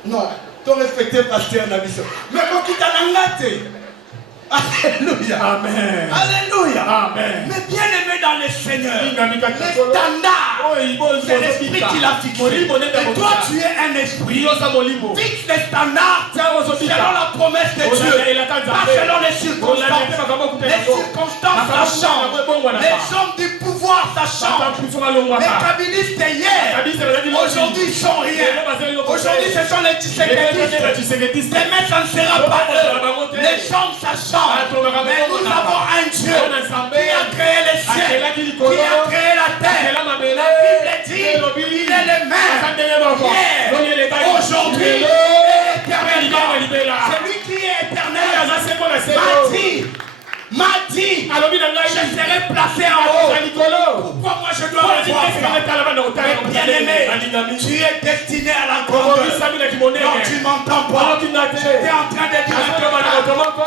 Non, ton respecté pasteur Nabiso. Mais Kokitana ngate. Alléluia. Amen. Alléluia. Amen. Mais bien aimé dans le Seigneur, les standards, c'est l'esprit qui l'a fixé. Et toi, tu es un esprit. Fixe les standards selon la promesse de Dieu, pas selon les circonstances. Les circonstances, ça change. Les hommes du pouvoir, ça change. Les kabbalistes hier, aujourd'hui, ils sont rien. Aujourd'hui, ce sont les Tshisekedi. Demain, ça ne sera pas eux. Les hommes, ça change. Mais nous avons un Dieu qui a créé les cieux, qui a créé la terre. La Bible dit, il est le même hier, aujourd'hui et éternellement. Celui qui est éternel m'a dit, je serai placé en haut. Pourquoi moi je dois revoir ça? Bien-aimé, tu es destiné à la grandeur. Non, tu m'entends pas. J'étais en train de dire à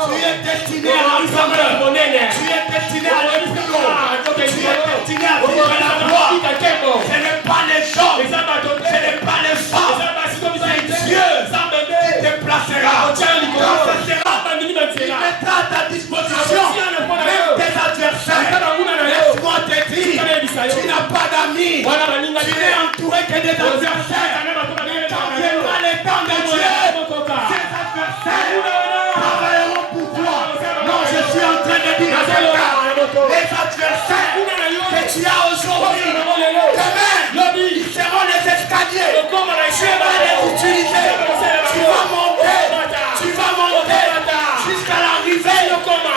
tu es destiné à la grandeur. Tu es destiné à l'exploit. Tu es destiné à vivre la gloire. Ce n'est pas les hommes, ce n'est pas les femmes, c'est Dieu qui te placera. Il mettra à ta disposition même tes adversaires. Laisse-moi te dire, tu n'as pas d'amis, tu n'es entouré que des adversaires. Mais quand viendra le temps de Dieu, ces adversaires travailleront pour toi. Non, je suis en train de dire les adversaires que tu as aujourd'hui, demain, ils seront les escaliers. Tu vas les utiliser. Tu vas monter jusqu'à l'arrivée.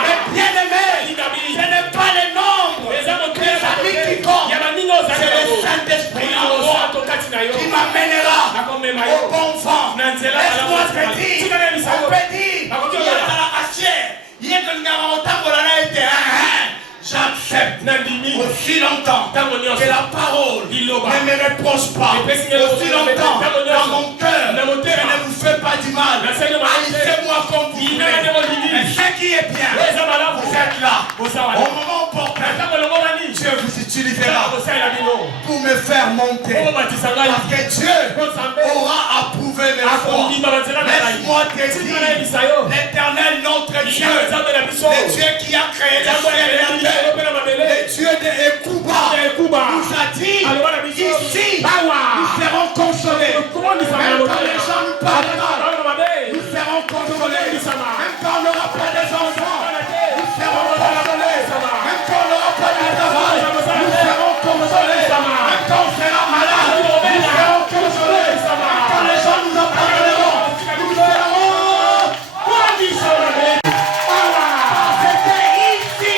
Mais bien aimé, ce n'est pas les nombres, les amis qui comptent. C'est le Saint-Esprit qui m'amènera au bon vent. Laisse-moi te dire, on peut dire, il y a dans la matière, il y a j'accepte aussi longtemps que la parole ne me reproche pas. Aussi longtemps, dans mon cœur, je ne vous fais pas du mal. Haïssez-moi comme vous voulez. Mais ce qui est bien, vous êtes là. Au moment opportun, Dieu vous utilisera pour me faire monter. Parce que Dieu aura approuvé mes efforts. Laisse-moi te dire, l'Éternel notre Dieu, le Dieu qui a créé le ciel et la terre, le Dieu de Ekuba, nous a dit, ici, nous serons consolés. Même quand les gens nous parleront, nous serons consolés. Même quand on n'aura pas des enfants, nous serons consolés. Même quand on n'aura pas de travail, nous serons consolés. Même quand on sera malade, nous serons consolés. Même quand les gens nous en parleront, nous serons conditionnés. C'était ici.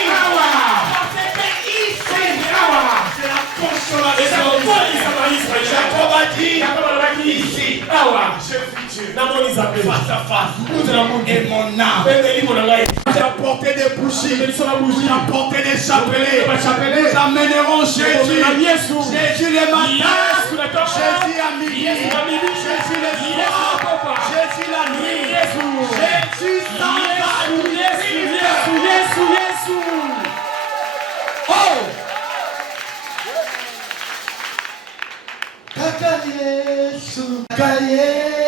C'est la consolation. Jacob a dit ici. J'ai vu Dieu face à face. Et mon âme. J'ai apporté des bougies. J'ai apporté des chapelets. Nous amènerons Jésus. Jésus le matin. Jésus à midi. Jésus le soir. Jésus la nuit. Jésus sans Oh!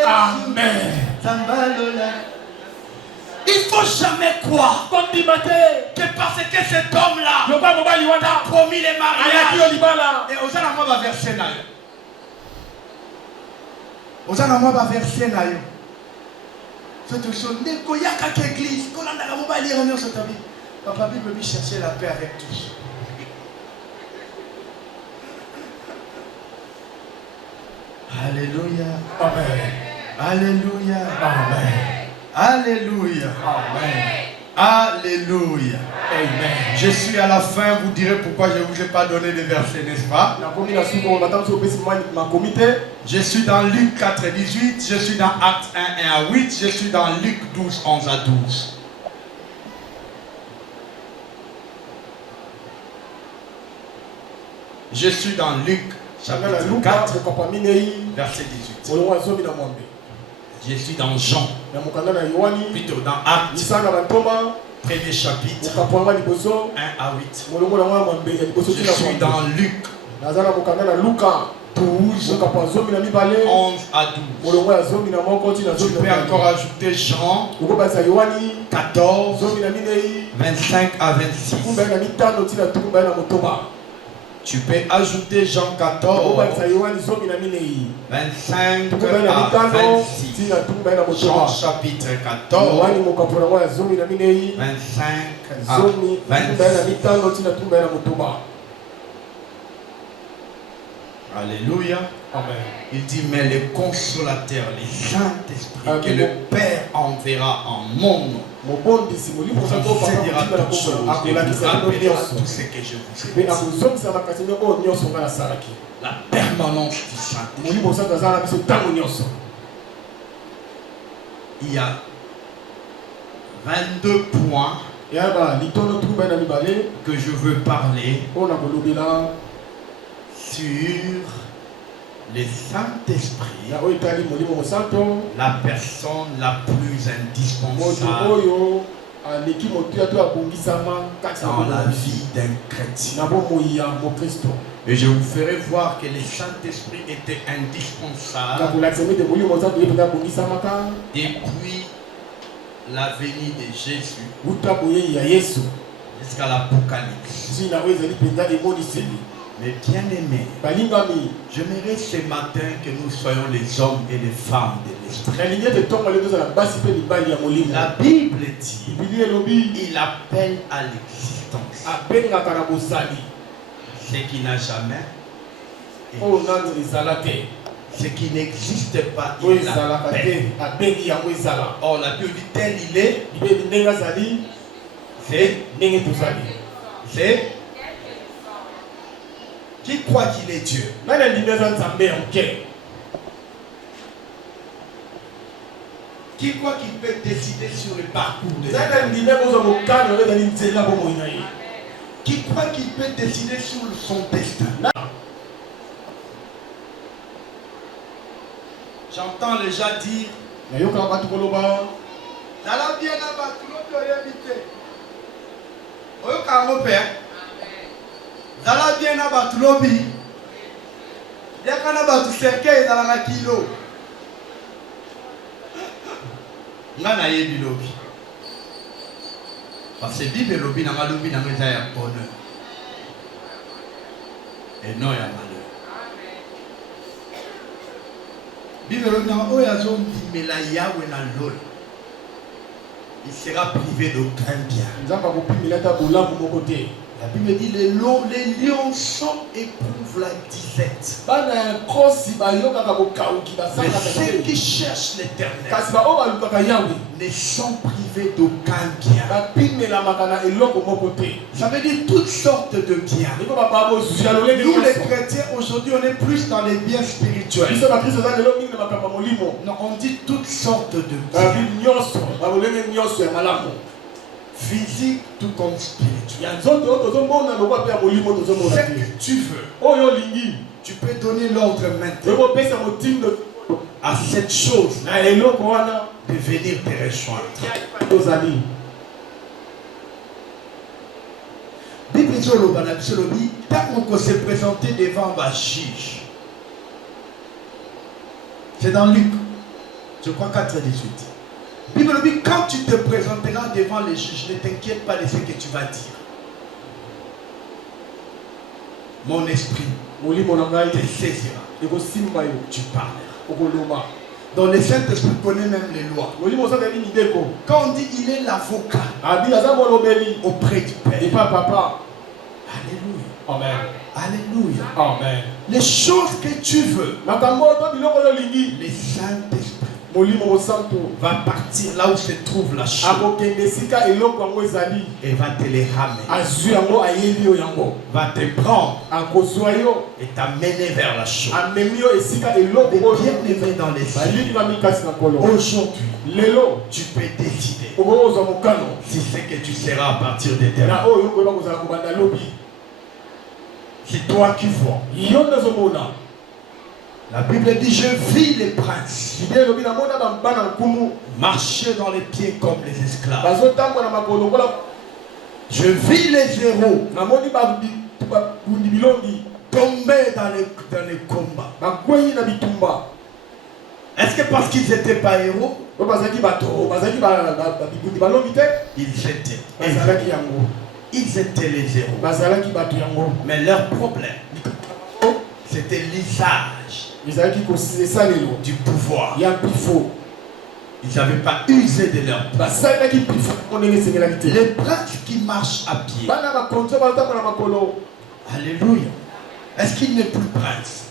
Amen. Il ne faut jamais croire que parce que cet homme-là a promis les mariages. Et aux gens va verser là. Aux gens va verser là. C'est tout ça. Il y a quelques églises. Papa Bible veut chercher la paix avec tous. Alléluia. Amen. Alléluia. Amen. Alléluia. Amen. Alléluia. Amen. Je suis à la fin, vous direz pourquoi je ne vous ai pas donné de versets, n'est-ce pas? Je suis dans Luc 4 et 18, je suis dans Actes 1 à 8, je suis dans Luc 12, 11 à 12. Je suis dans Luc chapitre 4, verset 18. Je suis dans Jean, plutôt dans Actes, premier chapitre, 1 à 8. Je suis dans Luc 12, 11 à 12. Tu peux encore ajouter Jean 14, 25 à 26. Tu peux ajouter Jean 14, 25 à 26. Jean chapitre 14, 25 à 26. Alléluia. Amen. Il dit, mais le consolateur, le Saint-Esprit, que le Père enverra en mon nom, vous enseignera toutes choses, et vous rappellera tout ce que je vous ai dit. La permanence du Saint-Esprit. Il y a 22 points que je veux parler sur le Saint-Esprit, la personne la plus indispensable dans la vie d'un chrétien. Et je vous ferai voir que le Saint-Esprit était indispensable depuis la venue de Jésus jusqu'à l'Apocalypse. Mais bien aimé, j'aimerais ce matin que nous soyons les hommes et les femmes de l'Esprit. La Bible dit, il appelle à l'existence ce qui n'a jamais existé. Ce qui n'existe pas, il l'appelle. Or la Bible dit tel il est, c'est qui croit qu'il est Dieu? Qui croit qu'il peut décider sur le parcours de Qui croit qu'il peut décider sur son destin? J'entends les gens dire Zala bien à Batulobi oyebite. Oyoka ngo père. Zala bien à Batulobi. Yakana batu cercueil dans la kilo. Ngana yebi lobi. Parce que Bible lobi na lobi na meza ya bonheur. Et non ya malheur. Bible lobi na oya zone dimela yawe na lol. Il sera privé d'aucun bien. La Bible dit les lionceaux éprouvent la disette. Mais ceux qui cherchent l'éternel ne sont privés d'aucun bien. Ça veut dire toutes sortes de biens. Nous les chrétiens aujourd'hui on est plus dans les biens spirituels. Non, on dit toutes sortes de biens. Physique tout comme spirituel. Ce que tu veux, tu peux donner l'ordre maintenant à cette chose de venir te rejoindre. Bible dit, tant qu'on s'est présenté devant un juge. C'est dans Luc, je crois 4:18. Bible dit, quand tu te présenteras devant les juges, ne t'inquiète pas de ce que tu vas dire. Mon esprit te saisira. Tu parleras. Dans le Saint-Esprit connaît même les lois. Quand on dit il est l'avocat auprès du Père. Alléluia. Amen. Alléluia. Amen. Les choses que tu veux, le Saint-Esprit va partir là où se trouve la chose et va te les ramener, va te prendre et t'amener vers la chose. Mais bien aimé dans les cieux, aujourd'hui tu peux décider si c'est que tu seras à partir de demain. C'est toi qui vois. La Bible dit, je vis les princes marcher dans les pieds comme les esclaves. Je vis les héros tomber dans les combats. Est-ce que parce qu'ils n'étaient pas héros? Ils étaient les héros. Mais leur problème, c'était l'usage du pouvoir. Ils n'avaient pas usé de leur pouvoir. Les princes qui marchent à pied. Alléluia. Est-ce qu'il n'est plus prince?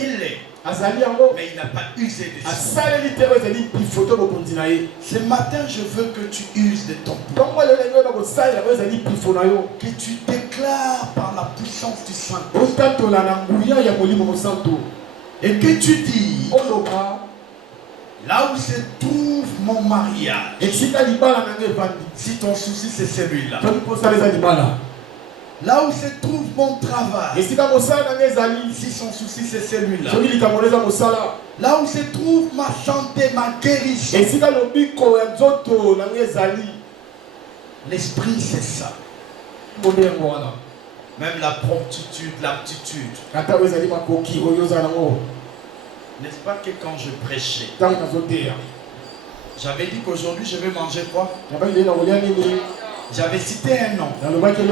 Il l'est. Mais il n'a pas usé de ça. Ce matin, je veux que tu uses de ton pouvoir. Que tu déclares par la puissance du Saint-Esprit. Et que tu dis, là où se trouve mon mariage, si ton souci c'est celui-là, là où se trouve mon travail, si son souci c'est celui-là, là où se trouve ma santé, ma guérison, l'esprit c'est ça. Même la promptitude, l'aptitude. N'est-ce pas que quand je prêchais, j'avais dit qu'aujourd'hui je vais manger quoi? J'avais cité un nom. C'était le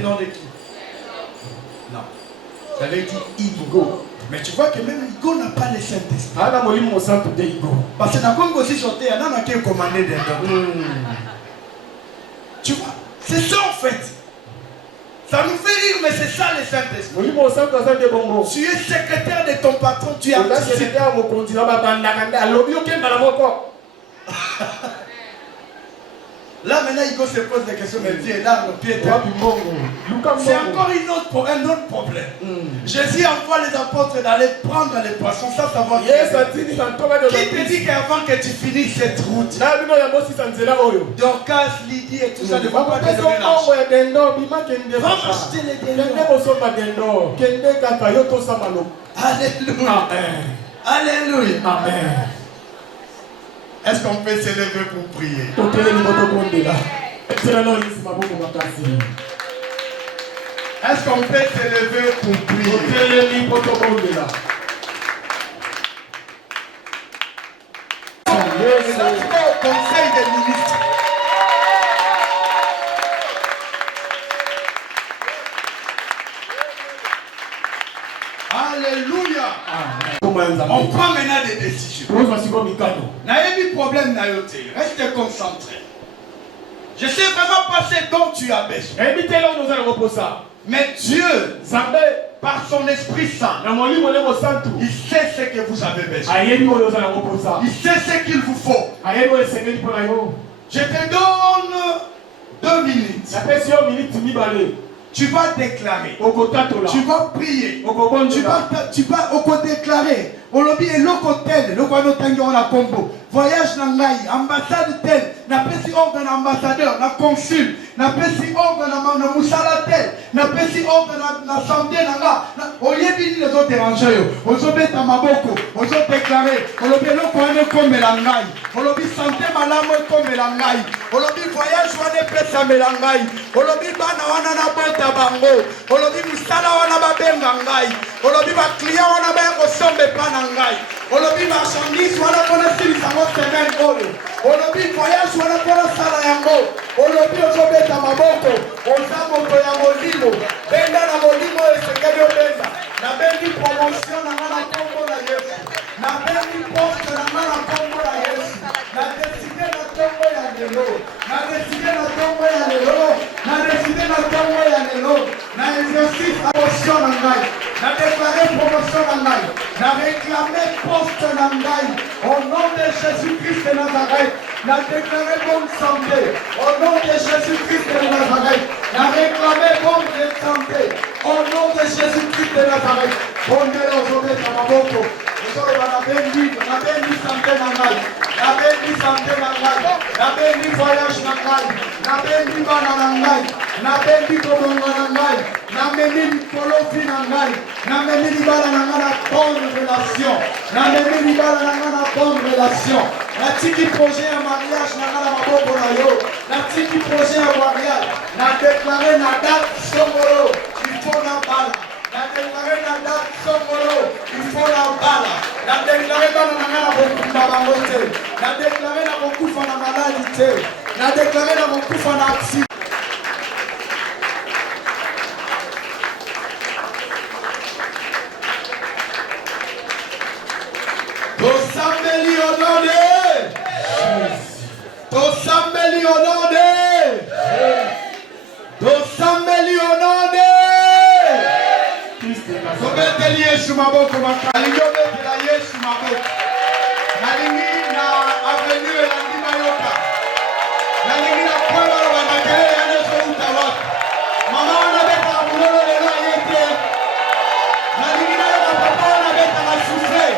nom de qui? Non. J'avais dit Igo. Mais tu vois que même Igo n'a pas le Saint-Esprit. Parce que dans le Congo aussi, il y en a qui ont commandé des dons. Tu vois, c'est ça en fait. Ça nous fait rire, mais c'est ça le Saint-Esprit. Tu es secrétaire de ton patron, tu es artiste. Là maintenant, Igo se pose des questions, mais Dieu est là, le pied est là. C'est encore un autre problème. Jésus envoie les apôtres d'aller prendre les poissons sans savoir qui te dit qu'avant que tu finisses cette route, Dorcas, Lydie et tout ça ne vont pas te donner l'argent. Va m'acheter les dindons. Alléluia. Alléluia. Amen. Est-ce qu'on peut s'élever pour prier? Est-ce qu'on peut s'élever pour prier? Et là, tu vas au conseil des ministres. Alléluia. On prend maintenant des décisions. N'ayez pas problème, Nayoté. Reste concentré. Je sais vraiment pas ce dont tu as besoin. Mais Dieu, par son Esprit Saint, il sait ce que vous avez besoin. Il sait ce qu'il vous faut. Je te donne 2 minutes. Tu vas déclarer. Tu vas prier. Tu vas déclarer. Olobi eloko tel, loko ano tangi ona kombo. Voyage na ngai, ambassade tel, na pesi ordre na ambassadeur, na consul, na pesi ordre na musala tel, na pesi ordre na assemblée na nga. Oyebi ni les autres déranger yo. Ozo beta maboko, ozo déclarer. Olobi eloko ano kombela ngai. Olobi santé malamu kombela ngai. Olobi voyage wana pesa melangai. Olobi bana wana na bota bango. Olobi musala wana babenga ngai. Olobi ba client wana ba ko sombe pana ngai. Olobi marchandise wana kona sili sango semaine oyo. Olobi voyage wana kona sala yango. Olobi ozobeta maboko. Oza moto ya molimo. Benda na molimo esekeli obenda. Na bendi promotion na ngana kombo na Yesu. Na bendi poste na ngana kombo na Yesu. Na décider na tombo ya lelo. Na décider na tombo ya lelo. Na décider na tombo ya lelo. Na exercice promotion na ngai. Na déclarer promotion na ngai. Na réclamer poste na ngai. Au nom de Jésus-Christ de Nazareth. Na déclarer bonne santé. Au nom de Jésus-Christ de Nazareth. Na réclamer bonne santé. Au nom de Jésus-Christ de Nazareth. Pondez aujourd'hui dans ma boko. Na bendi santé na ngai. Na bendi santé na ngai. Na bendi voyage na ngai. Na bendi bana na ngai. Na bendi kobonga na ngai. Na meni kolofi na ngai. Na meni libala na ngai na bonne relation. Na meni libala na ngai na bonne relation. Na tiki projet ya mariage na ngai na maboko na yo. Na tiki projet ya mariage. Na déclaré na date songolo. Il faut na bala. Na déclaré na date songolo. Il faut na bala. Na déclaré bana na ngai na bokufa bango te. Na déclaré na bokufa na maladi te. Na déclaré na bokufa na accident. Tosambeli onone. Tosambeli onone. Tosambeli onone. Sobeteli Yesu maboko makali yobetela Yesu maboko. Nalingi na avenue la Ndimayoka. Nalingi na kwamba na banakele ya Yesu utawaka. Mama wana beta bulolo lelo yete. Nalingi na papa wana beta la souffle.